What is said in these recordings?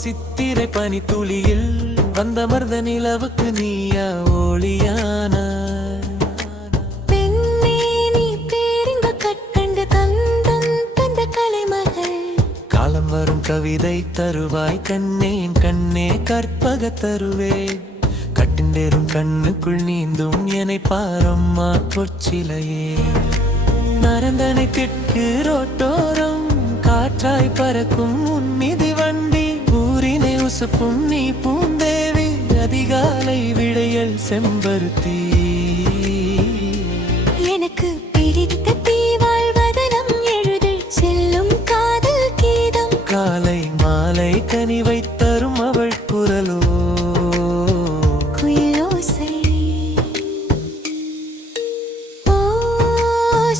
சித்திரை பனி துளியில் வந்தமர்ந்த நிலவுக்கு நீயா ஒளியான பெண்ணே நீ பேரின்ப கற்கண்டு தந்தம் தந்த கலைமகள். காலம் வரும் கவிதை தருவாய் கண்ணே என் கண்ணே கற்பக தருவே கட்டிண்டேறும் கண்ணுக்குள் நீந்தும் என்னை பாரம்மா பொற்சிலையே நரந்தனை திற்கு ரோட்டோரம் காற்றாய் பறக்கும் உன் மிதி வண்டி ஊரினை உசுப்பும் நீ பூந்தேவி அதிகாலை விடையல் செம்பருத்தி எனக்கு பிடித்த தீவாள் வதனம் எழுது செல்லும் காதல் கீதம். காலை மாலை கனிவை தரும் அவள் குரலோ குயிலோசை. ஓ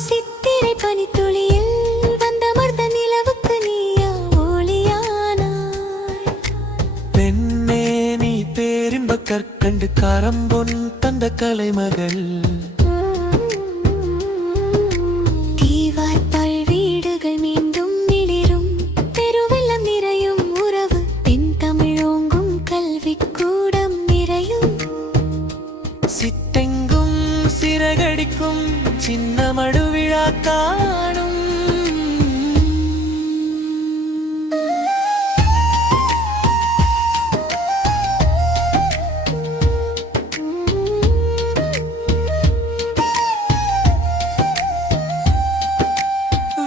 சித்திரை பனித்துளியில் வந்தமர்ந்த நிலவுக்கு நீயா ஒளியானாய். பெண்ணே நீ பேரின்ப கற்கண்டு காரம்பொன் தந்த கலைமகள் தீவார் பல்வீடுகள் மீண்டும் மிளிரும் பெருவெள்ளம் நிறையும் உறவு தென் தமிழோங்கும் கல்வி கூடம் நிறையும். சித்தெங்கும் சிறகடிக்கும் சின்ன மடுவிழா காணும்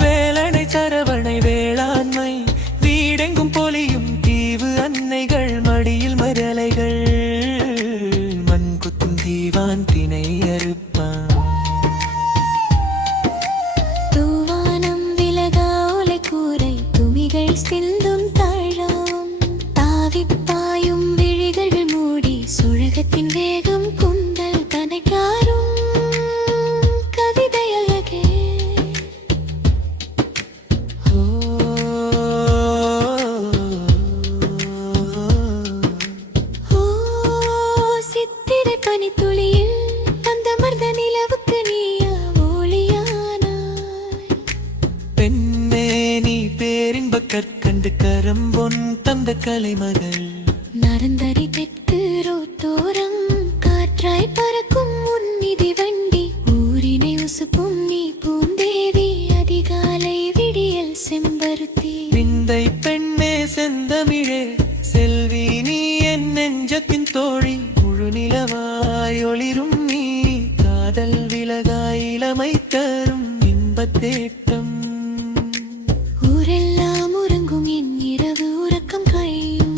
வேலனை சரவணை வேளாண்மை வீடெங்கும் பொலியும் தீவு அன்னைகள் மடியில் மரலைகள் மண் குத்தும் தீவான் திணை அறுப்பான் தூவானம் விலகா ஒலை கூரை துமிகள் சிந்தும் தாழம் தாவிப்பாயும் விழிகள் மூடி சுழகத்தின் வேகம் குந்தல் தனக்காரும் கவிதை அழகே. ஓ ஓ சித்திரை பனித்துளியில் வந்தமர்ந்த நிலவுக்கு நீயா ஒளியானாய். பெண்ணே நீ பேரின்ப கற்கண்டு கரம்பொன் தந்த கலைமகள் நரந்தரி தெற்கு ரோட்டோரம் காற்றாய் பறக்கும் உன் மிதி வண்டி ஊரினை உசுப்பும் நீ பூந்தேவி அதிகாலை விடியல் செம்பருத்தி. விந்தை பெண்ணே செந்தமிழே செல்வி நீ என் நெஞ்சத்தின் தோழி முழு நிலவாய் ஒளிரும் நீ காதல் விலகாய் இளமை தரும் இன்பத்தேட்டம் ஊரெல்லாம் உறங்கும் என் இரவு உறக்கம் கையும்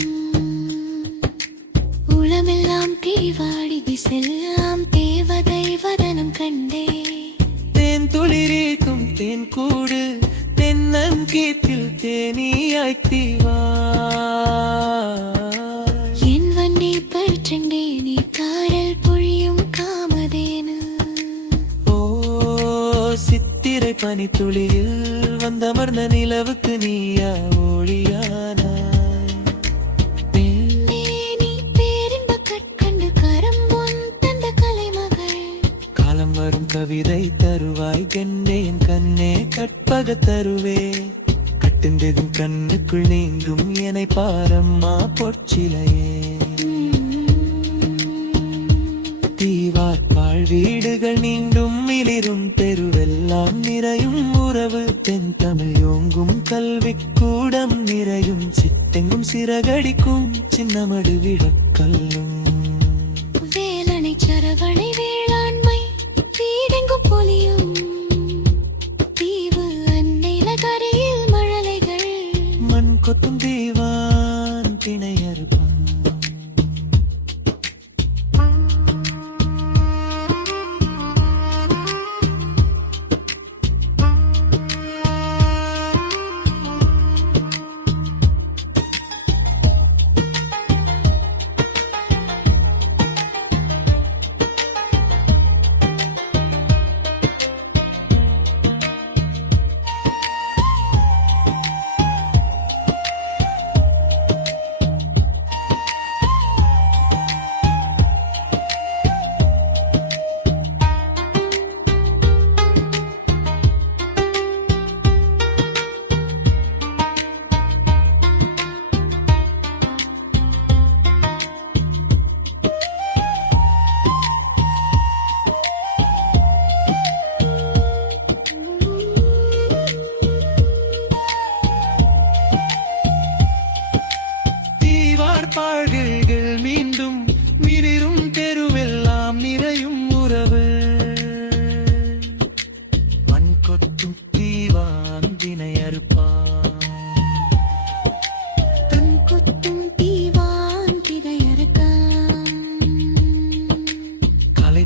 உளமெல்லாம் தீவாடி திசெல்லாம் தேவதை வதனம் கண்டே. தேன் துளிரீக்கும் தேன் கூடு தென்னன் கீத்தில் தேனியாய் தீவா என் வண்டி பற்றண்டே நீ காரல் பொழியும் காமதேனு. ஓ சித்திரை பனித்துளியில் வந்தமர்ந்த நிலவுக்கு நீயா ஒளியானாய். பெண்ணே நீ பேரின்ப கற்கண்டு கரம்பொன் தந்த கலைமகள். காலம் வரும் கவிதை தருவாய் கண்ணே என் கண்ணே கற்பக தருவே கட்டின்றதும் கண்ணுக்குள் நீங்கும் என்னை பாரம்மா பொற்சிலையே தீவார் பாழ் வீடுகள் நீண்டும் மிளிரும் தெருவெல்லாம் நிறையும் உறவு தென் தமிழ் யோங்கும் கல்வி கூடம் நிறையும் சித்தெங்கும் சிறகடிக்கும் சின்னமடு விழக்கல்லும் வேலனை சரவணை வேளாண்மை வீடெங்கும் பொலியும் தீவு அன்னை நகரையில் மழலைகள் மண் கொத்தும் தீவான் திணை அறுப்பான்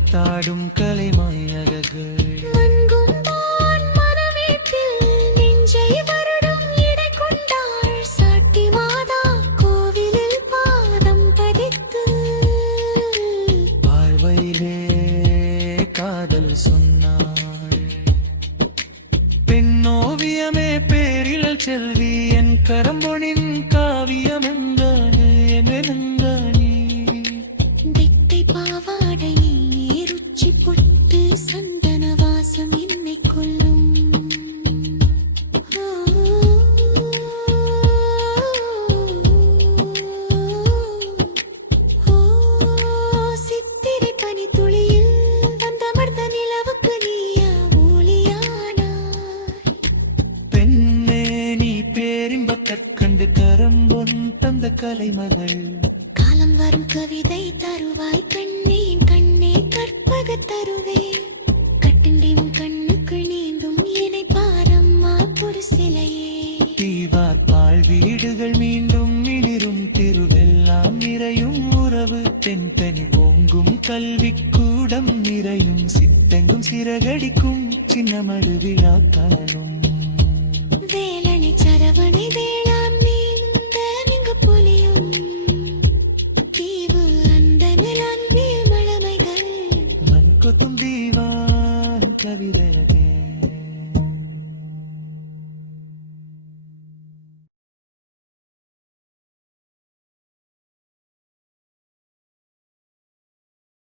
கூத்தாடும் கலைமாயகர்கள் மண்கும்பான் மனமேட்டில் நெஞ்சை வருடும் இடை கொண்டாள் சாட்டி மாதா கோவிலில் பாதம் பதித்து பார்வையிலே காதல் சொன்னாள் பெண்ணோவியமே பேரில் செல்வி என் கரம்பொனின் காவியமெந்தானே என்னெந்தானே திட்டை பாவாடை நீருச்சி பொட்டு சந்தன வாசம் என்னை கொல்லும் சித்திரை பனி துளியில் வந்தமர்ந்த நிலவுக்கு நீயா ஒளியானாய் பெண்ணே நீ பேரின்ப கற்கண்டு கரம்பொன் தந்த கலைமகள் காலம் வரும் கவிதை தருவாய் கண்ணே என் கண்ணே கற்பக தருவே கட்டிண்டின் கண்ணுக்குள் நீந்தும் என்னை பாரம்மா ஒரு சிலையே தீவார்பால் வீடுகள் மீண்டும் மிளிரும் திருவெல்லாம் நிறையும் உறவு தென்பெனி ஓங்கும் கல்வி கூடம் நிறையும் சித்தெங்கும் சிறகடிக்கும் சின்னமடு விழா காணும் வேலனை சரவணை வேளாம் நீந்த நீங்க பொலியும் தீவு அந்த நிலன்பில் மழமைகள் மண் கொத்தும் தீவான் கவிதையதே